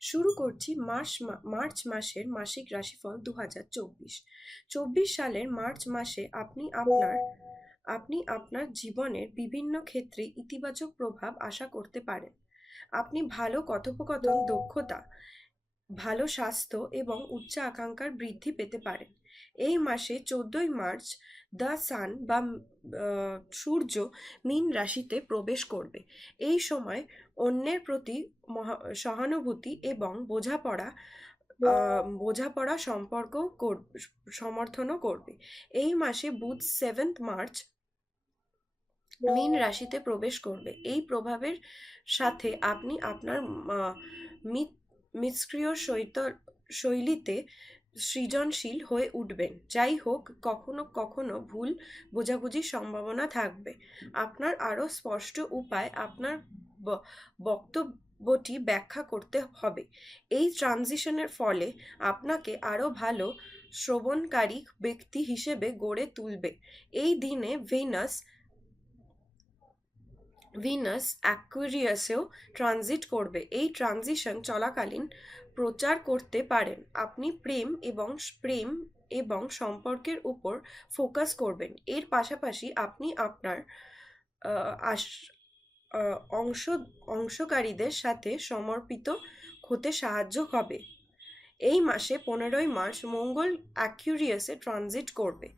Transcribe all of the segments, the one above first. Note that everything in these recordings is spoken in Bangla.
শুরু করছি মার্চ মার্চ মাসের মাসিক রাশিফল দু হাজার চব্বিশ। চব্বিশ সালের মার্চ মাসে আপনি আপনার আপনি আপনার জীবনের বিভিন্ন ক্ষেত্রে ইতিবাচক প্রভাব আশা করতে পারেন। আপনি ভালো কথোপকথন, দক্ষতা, ভালো স্বাস্থ্য এবং উচ্চ আকাঙ্ক্ষার বৃদ্ধি পেতে পারেন। এই মাসে চোদ্দই মার্চ দ্য সান বা সূর্য মীন রাশিতে প্রবেশ করবে। এই সময় অন্যের প্রতি সহানুভূতি এবং বোঝাপড়া বোঝাপড়া সম্পর্ক কর- সমর্থনও করবে। এই মাসে বুধ সেভেন্থ মার্চ মীন রাশিতে প্রবেশ করবে। এই প্রভাবের সাথে আপনি আপনার আহ, মিত- মিতস্ক্রিয় শৈত শৈলীতে সৃজনশীল হয়ে উঠবেন। যাই হোক, কখনো কখনো ভুল বোঝাবুঝির সম্ভাবনা থাকবে। আপনার আরও স্পষ্ট উপায় আপনার বক্তব্যটি ব্যাখ্যা করতে হবে। এই ট্রানজিশনের ফলে আপনাকে আরও ভালো শ্রবণকারী ব্যক্তি হিসেবে গড়ে তুলবে। এই দিনে ভেনাস, ভিনাস অ্যাকুয়ারিয়াসেও ট্রানজিট করবে। এই ট্রানজিশন চলাকালীন প্রচার করতে পারেন। আপনি প্রেম এবং প্রেম এবং সম্পর্কের উপর ফোকাস করবেন। এর পাশাপাশি আপনি আপনার অংশ, অংশকারীদের সাথে সমর্পিত হতে সাহায্য হবে। এই মাসে পনেরোই মার্চ মঙ্গল অ্যাকিউরিয়াসে ট্রানজিট করবে।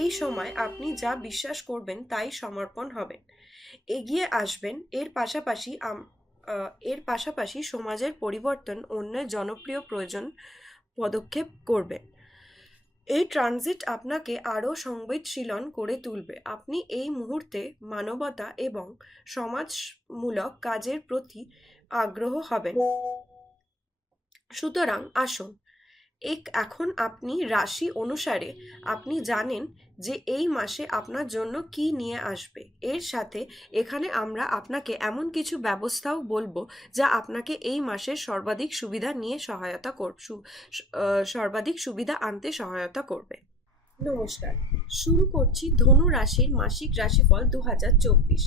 এই সময় আপনি যা বিশ্বাস করবেন তাই সমর্পণ হবেন। এগিয়ে আসবেন। এর পাশাপাশি এর পাশাপাশি সমাজের পরিবর্তন অন্য জনপ্রিয় প্রয়োজন পদক্ষেপ করবেন এই ট্রানজিট আপনাকে আরও সংবেদশীলন করে তুলবে। আপনি এই মুহূর্তে মানবতা এবং সমাজমূলক কাজের প্রতি আগ্রহ হবেন। সুতরাং আসুন এক এখন আপনি রাশি অনুসারে আপনি জানেন যে এই মাসে আপনার জন্য কি নিয়ে আসবে। এর সাথে এখানে আমরা আপনাকে এমন কিছু ব্যবস্থাও বলব যা আপনাকে এই মাসের সর্বাধিক সুবিধা নিয়ে সহায়তা কর সর্বাধিক সুবিধা আনতে সহায়তা করবে। নমস্কার। শুরু করছি ধনু রাশির মাসিক রাশিফল দু হাজার চব্বিশ।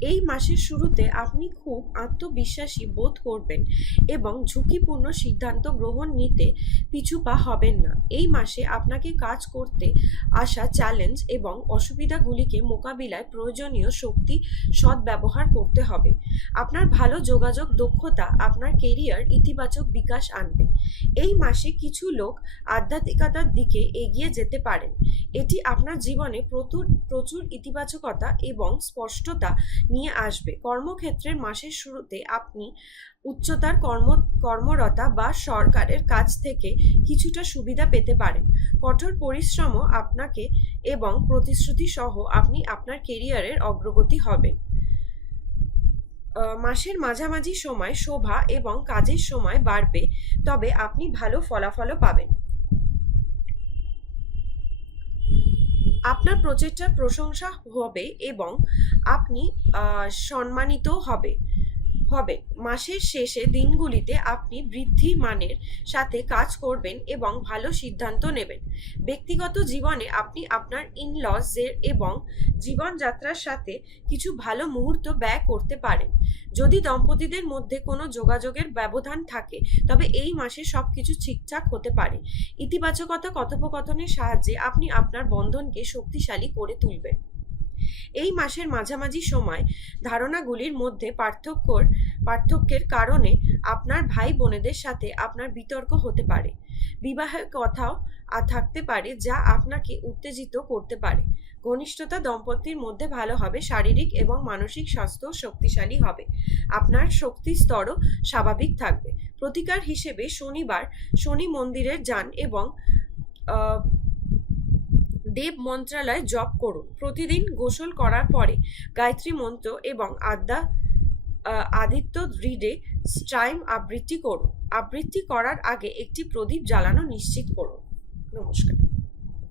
এই মাসের শুরুতে আপনি খুব আত্মবিশ্বাসী বোধ করবেন এবং ঝুঁকিপূর্ণ সিদ্ধান্ত গ্রহণ নিতে পিছুপা হবেন না। এই মাসে আপনাকে কাজ করতে আসা চ্যালেঞ্জ এবং অসুবিধাগুলিকে মোকাবিলায় প্রয়োজনীয় শক্তি সদ্ব্যবহার করতে হবে। আপনার ভালো যোগাযোগ দক্ষতা আপনার কেরিয়ার ইতিবাচক বিকাশ আনবে। এই মাসে কিছু লোক আধ্যাত্মিকতার দিকে এগিয়ে যেতে পারেন। এটি আপনার জীবনে প্রচুর প্রচুর ইতিবাচকতা এবং স্পষ্টতা নিয়ে আসবে। কর্মক্ষেত্রের মাসের শুরুতে আপনি উচ্চতার কর্ম, কর্মরতা বা সরকারের কাছ থেকে কিছুটা সুবিধা পেতে পারেন। কঠোর পরিশ্রমও আপনাকে এবং প্রতিশ্রুতি সহ আপনি আপনার কেরিয়ারের অগ্রগতি হবেন। মাসের মাঝামাঝি সময় শোভা এবং কাজের সময় বাড়বে, তবে আপনি ভালো ফলাফলও পাবেন। আপনার প্রচেষ্টার প্রশংসা হবে এবং আপনি সম্মানিত হবে। হবে। মাসের শেষে দিনগুলিতে আপনি বৃদ্ধি মানের সাথে কাজ করবেন এবং ভালো সিদ্ধান্ত নেবেন। ব্যক্তিগত জীবনে আপনি আপনার ইনলসের এবং জীবনযাত্রার সাথে কিছু ভালো মুহূর্ত ব্যয় করতে পারেন। যদি দম্পতিদের মধ্যে কোনো যোগাযোগের ব্যবধান থাকে, তবে এই মাসে সব কিছু ঠিকঠাক হতে পারে। ইতিবাচকতা কথোপকথনের সাহায্যে আপনি আপনার বন্ধনকে শক্তিশালী করে তুলবেন। এই মাসের মাঝামাঝি সময় ধারণাগুলির মধ্যে পার্থক্যর, পার্থক্যের কারণে আপনার ভাই বোনেদের সাথে আপনার বিতর্ক হতে পারে। বিবাহের কথাও থাকতে পারে যা আপনাকে উত্তেজিত করতে পারে। ঘনিষ্ঠতা দম্পতির মধ্যে ভালো হবে, শারীরিক এবং মানসিক স্বাস্থ্য শক্তিশালী হবে। আপনার শক্তি স্তরও স্বাভাবিক থাকবে। প্রতিকার হিসেবে শনিবার শনি মন্দিরে যান এবং দেব মন্ত্রালয়ে জপ করুন। প্রতিদিন গোসল করার পরে গায়ত্রী মন্ত্র এবং আদ্যা আদিত্য রিডে স্ট্রাইম আবৃত্তি করুন। আবৃত্তি করার আগে একটি প্রদীপ জ্বালানো নিশ্চিত করুন। নমস্কার।